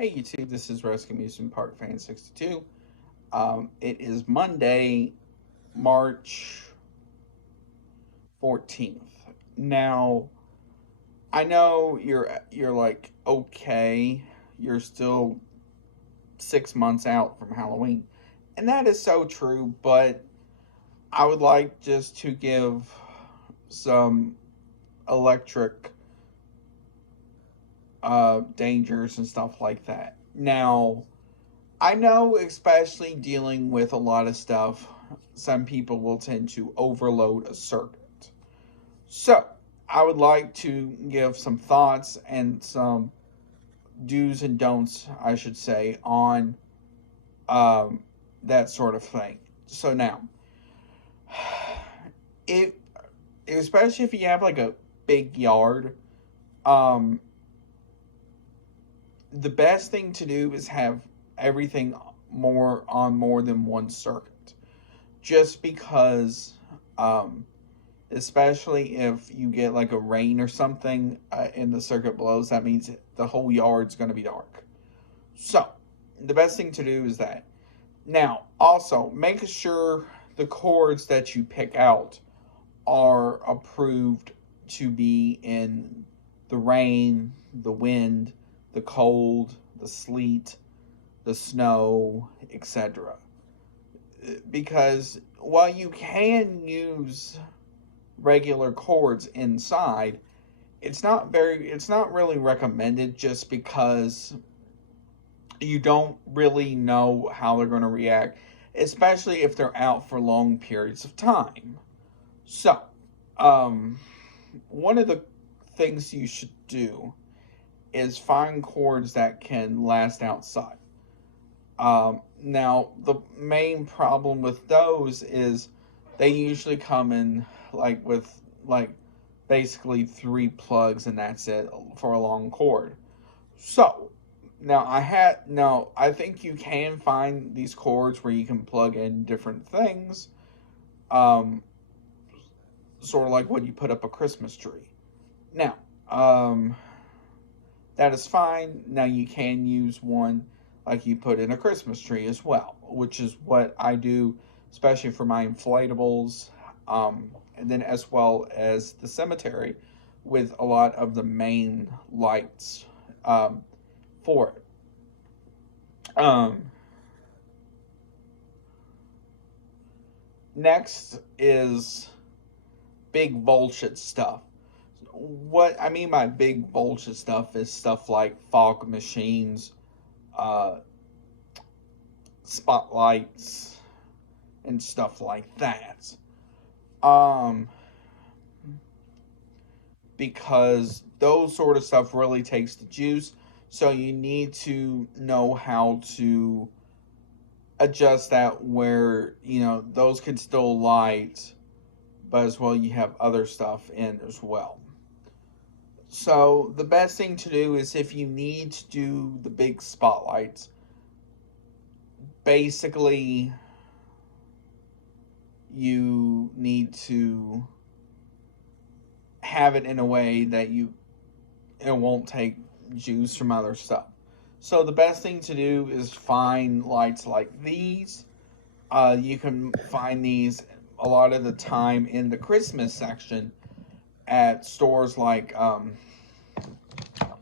Hey YouTube, this is Rescue Amusement Park Fan 62. It is Monday, March 14th. Now, I know you're like okay, you're still 6 months out from Halloween, and that is so true. But I would like just to give some electric dangers and stuff like that. Now, I know, especially dealing with a lot of stuff, some people will tend to overload a circuit. So, I would like to give some thoughts and some do's and don'ts, I should say, on um, that sort of thing. So, now, if especially if you have like a big yard, um, the best thing to do is have everything more than one circuit, just because um, especially if you get like a rain or something and the circuit blows, that means the whole yard's going to be dark. So the best thing to do is that. Now, also make sure the cords that you pick out are approved to be in the rain, the wind, the cold, the sleet, the snow, etc. Because while you can use regular cords inside, it's not really recommended, just because you don't really know how they're going to react, especially if they're out for long periods of time. So, um, one of the things you should do is find cords that can last outside. Now, the main problem with those is they usually come in like basically three plugs, and that's it for a long cord. So I think you can find these cords where you can plug in different things, um, sort of like when you put up a Christmas tree. Now, um, that is fine. Now you can use one like you put in a Christmas tree as well, which is what I do, especially for my inflatables, and then as well as the cemetery with a lot of the main lights um, for it. Um, Next is big bullshit stuff. What I mean by big bullshit stuff is stuff like fog machines, uh, spotlights, and stuff like that. Um, because those sort of stuff really takes the juice. So you need to know how to adjust that where, those can still light, but as well you have other stuff in as well. So the best thing to do is, if you need to do the big spotlights, basically you need to have it in a way that it won't take juice from other stuff. So the best thing to do is find lights like these. You can find these a lot of the time in the Christmas section at stores like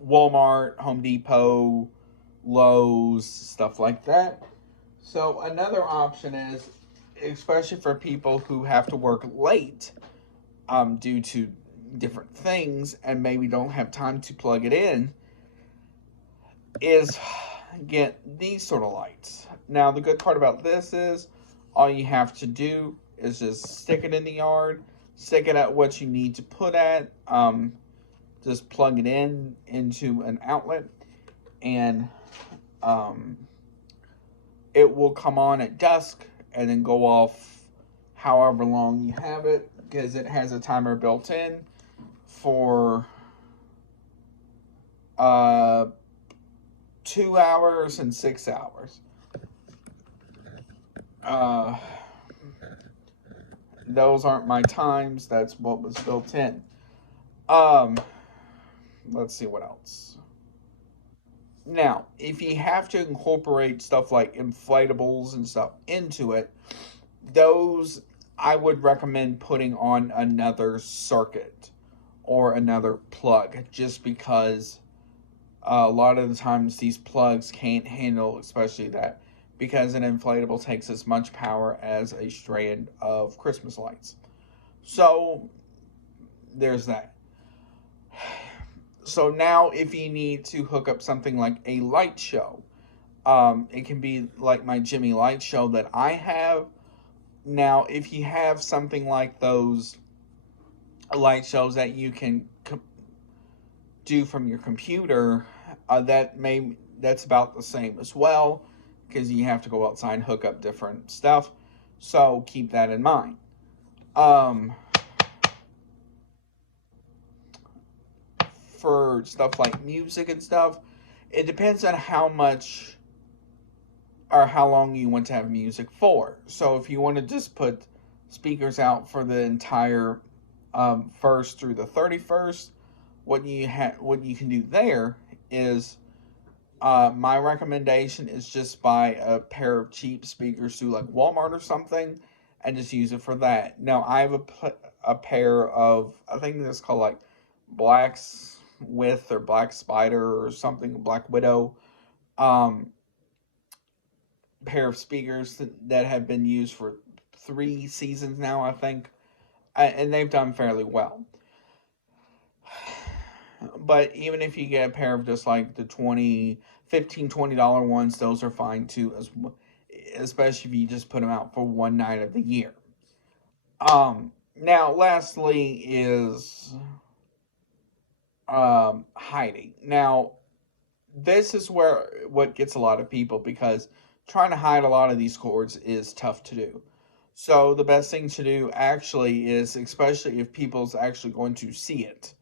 Walmart, Home Depot, Lowe's, stuff like that. So another option is, especially for people who have to work late due to different things and maybe don't have time to plug it in, is get these sort of lights. Now, the good part about this is all you have to do is just stick it in the yard, stick it at what you need to put at, just plug it in into an outlet, and um, it will come on at dusk and then go off however long you have it, because it has a timer built in for uh, 2 hours and 6 hours. Uh, those aren't my times. That's what was built in. Um, let's see what else. Now, if you have to incorporate stuff like inflatables and stuff into it, those I would recommend putting on another circuit or another plug, just because a lot of the times these plugs can't handle, especially that, because an inflatable takes as much power as a strand of Christmas lights. So there's that. So now, if you need to hook up something like a light show, it can be like my Jimmy Light Show that I have. Now, if you have something like those light shows that you can do from your computer, that's about the same as well, because you have to go outside and hook up different stuff. So keep that in mind. For stuff like music and stuff, it depends on how much or how long you want to have music for. So if you want to just put speakers out for the entire 1st through the 31st, what you can do there is, my recommendation is just buy a pair of cheap speakers through like Walmart or something, and just use it for that. Now I have a pair of, I think it's called like Blacksmith or Black Spider or something, Black Widow, um, pair of speakers that have been used for 3 seasons now, I think, and they've done fairly well. But even if you get a pair of just like the $15-$20 ones, those are fine too, especially if you just put them out for one night of the year. Now, lastly is hiding. Now, this is what gets a lot of people, because trying to hide a lot of these cords is tough to do. So the best thing to do actually is, especially if people's actually going to see it,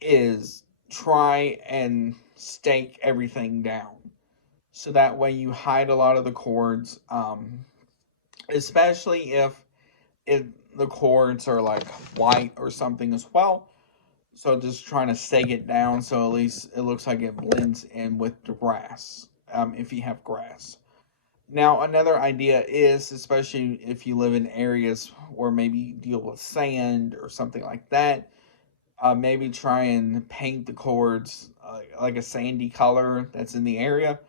is try and stake everything down. So that way you hide a lot of the cords, especially if the cords are like white or something as well. So just trying to stake it down so at least it looks like it blends in with the grass, if you have grass. Now, another idea is, especially if you live in areas where maybe you deal with sand or something like that, maybe try and paint the cords like a sandy color that's in the area.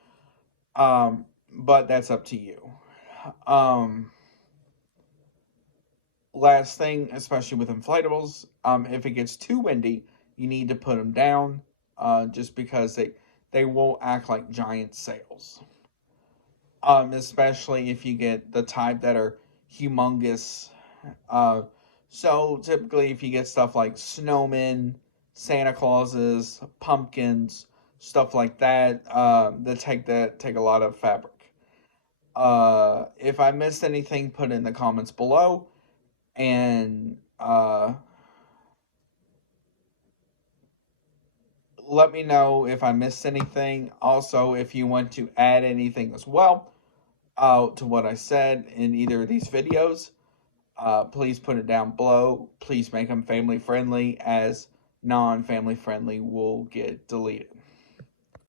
But that's up to you. Um, Last thing, especially with inflatables, if it gets too windy, you need to put them down, just because they will act like giant sails. Especially if you get the type that are humongous. Uh, so typically, if you get stuff like snowmen, Santa Clauses, pumpkins, stuff like that, that take a lot of fabric. If I missed anything, put it in the comments below, and let me know if I missed anything. Also, if you want to add anything as well to what I said in either of these videos, please put it down below. Please make them family friendly, as non-family friendly will get deleted.